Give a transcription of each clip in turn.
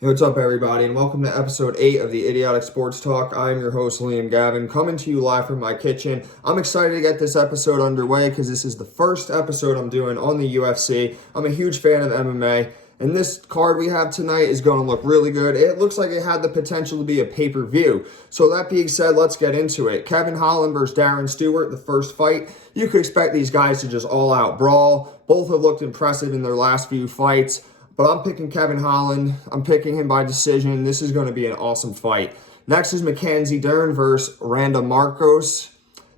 Hey, what's up, everybody, and welcome to episode 8 of the Idiotic Sports Talk. I'm your host, Liam Gavin, coming to you live from my kitchen. I'm excited to get this episode underway because this is the first episode I'm doing on the UFC. I'm a huge fan of MMA, and this card we have tonight is going to look really good. It looks like it had the potential to be a pay-per-view. So that being said, let's get into it. Kevin Holland versus Darren Stewart, the first fight. You could expect these guys to just all-out brawl. Both have looked impressive in their last few fights. But I'm picking Kevin Holland. I'm picking him by decision. This is going to be an awesome fight. Next is Mackenzie Dern versus Randa Marcos.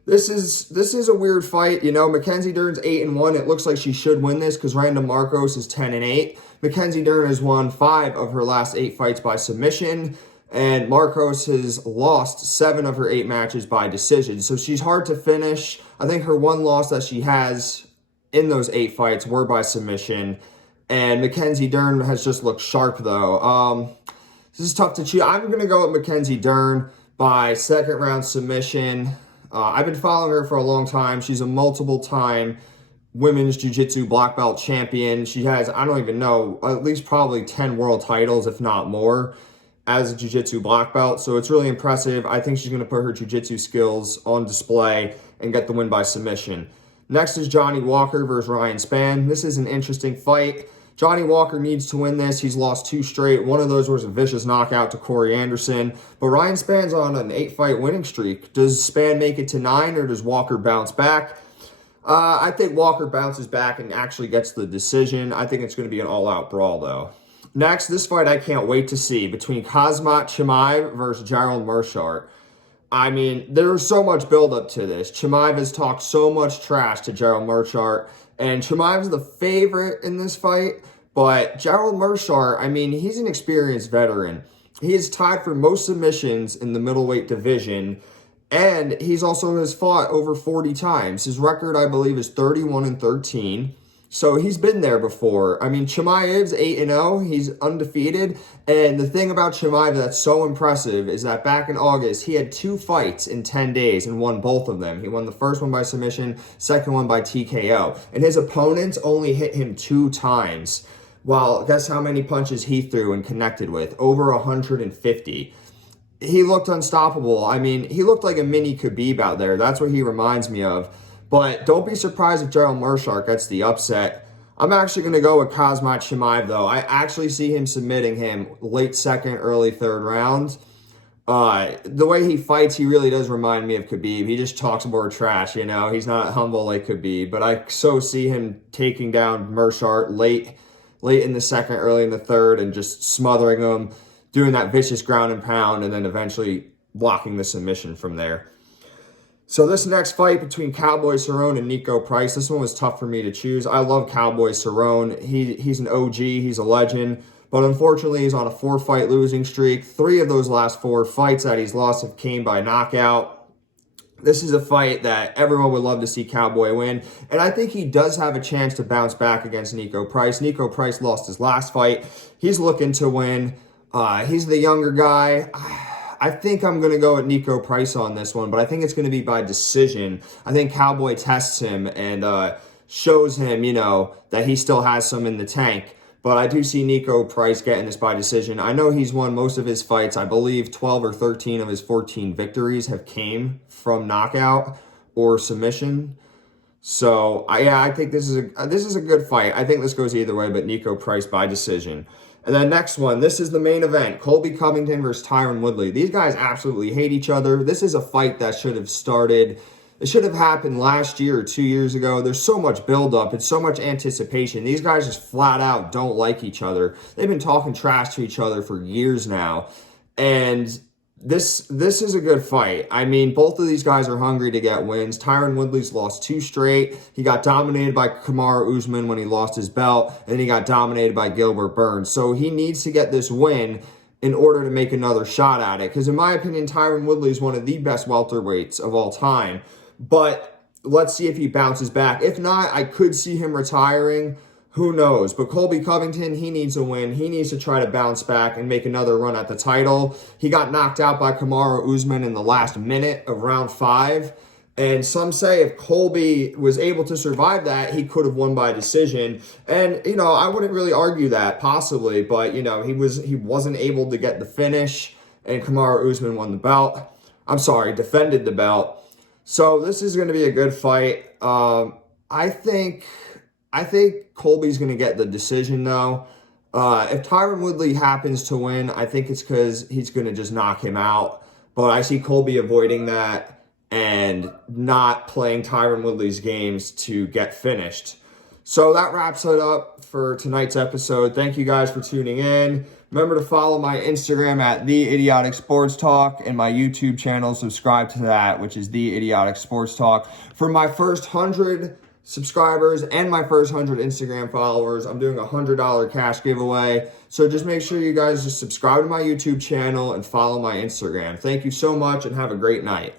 This is a weird fight. You know, Mackenzie Dern's 8-1. It looks like she should win this because Randa Marcos is 10-8. Mackenzie Dern has won 5 of her last 8 fights by submission. And Marcos has lost 7 of her 8 matches by decision. So she's hard to finish. I think her one loss that she has in those 8 fights were by submission. And Mackenzie Dern has just looked sharp, though. This is tough to choose. I'm going to go with Mackenzie Dern by second round submission. I've been following her for a long time. She's a multiple-time women's jiu-jitsu black belt champion. She has, I don't even know, at least probably 10 world titles, if not more, as a jiu-jitsu black belt. So it's really impressive. I think she's going to put her jiu-jitsu skills on display and get the win by submission. Next is Johnny Walker versus Ryan Spann. This is an interesting fight. Johnny Walker needs to win this. He's lost 2 straight. One of those was a vicious knockout to Corey Anderson. But Ryan Spann's on an 8-fight winning streak. Does Spann make it to 9, or does Walker bounce back? I think Walker bounces back and actually gets the decision. I think it's going to be an all-out brawl, though. Next, this fight I can't wait to see between Khamzat Chimaev versus Gerald Meerschaert. I mean, there's so much buildup to this. Chimaev has talked so much trash to Gerald Meerschaert, and Chimaev's the favorite in this fight, but Gerald Meerschaert, I mean, he's an experienced veteran. He is tied for most submissions in the middleweight division, and he's also has fought over 40 times. His record, I believe, is 31-13. So he's been there before. I mean, Chimaev's 8-0. He's undefeated. And the thing about Chimaev that's so impressive is that back in August, he had 2 fights in 10 days and won both of them. He won the first one by submission, second one by TKO. And his opponents only hit him 2 times. Well, guess how many punches he threw and connected with? Over 150. He looked unstoppable. I mean, he looked like a mini Khabib out there. That's what he reminds me of. But don't be surprised if Gerald Meerschaert gets the upset. I'm actually going to go with Khamzat Chimaev, though. I actually see him submitting him late second, early third round. The way he fights, he really does remind me of Khabib. He just talks more trash, you know. He's not humble like Khabib. But I so see him taking down Meerschaert late in the second, early in the third, and just smothering him, doing that vicious ground and pound, and then eventually blocking the submission from there. So this next fight between Cowboy Cerrone and Nico Price, this one was tough for me to choose. I love Cowboy Cerrone. He's an OG. He's a legend. But unfortunately, he's on a 4-fight losing streak. 3 of those last 4 fights that he's lost have came by knockout. This is a fight that everyone would love to see Cowboy win. And I think he does have a chance to bounce back against Nico Price. Nico Price lost his last fight. He's looking to win. He's the younger guy. I think I'm going to go with Nico Price on this one, but I think it's going to be by decision. I think Cowboy tests him and shows him, you know, that he still has some in the tank. But I do see Nico Price getting this by decision. I know he's won most of his fights. I believe 12 or 13 of his 14 victories have came from knockout or submission. So, I think this is a good fight. I think this goes either way, but Nico Price by decision. And then next one, this is the main event. Colby Covington versus Tyron Woodley. These guys absolutely hate each other. This is a fight that should have started. It should have happened last year or 2 years ago. There's so much buildup. It's so much anticipation. These guys just flat out don't like each other. They've been talking trash to each other for years now. And this is a good fight. I mean, both of these guys are hungry to get wins. Tyron Woodley's lost 2 straight. He got dominated by Kamaru Usman when he lost his belt, and he got dominated by Gilbert Burns. So he needs to get this win in order to make another shot at it. Because in my opinion, Tyron Woodley is one of the best welterweights of all time. But let's see if he bounces back. If not, I could see him retiring. Who knows? But Colby Covington, he needs a win. He needs to try to bounce back and make another run at the title. He got knocked out by Kamaru Usman in the last minute of round 5. And some say if Colby was able to survive that, he could have won by decision. And, I wouldn't really argue that, possibly. But, he wasn't able to get the finish. And Kamaru Usman won the belt. I'm sorry, defended the belt. So this is going to be a good fight. I think Colby's going to get the decision, though. If Tyron Woodley happens to win, I think it's because he's going to just knock him out. But I see Colby avoiding that and not playing Tyron Woodley's games to get finished. So that wraps it up for tonight's episode. Thank you guys for tuning in. Remember to follow my Instagram at The Idiotic Sports Talk and my YouTube channel. Subscribe to that, which is The Idiotic Sports Talk. For my first 100 subscribers and my first 100 Instagram followers, I'm doing a $100 cash giveaway. So just make sure you guys just subscribe to my YouTube channel and follow my Instagram. Thank you so much and have a great night.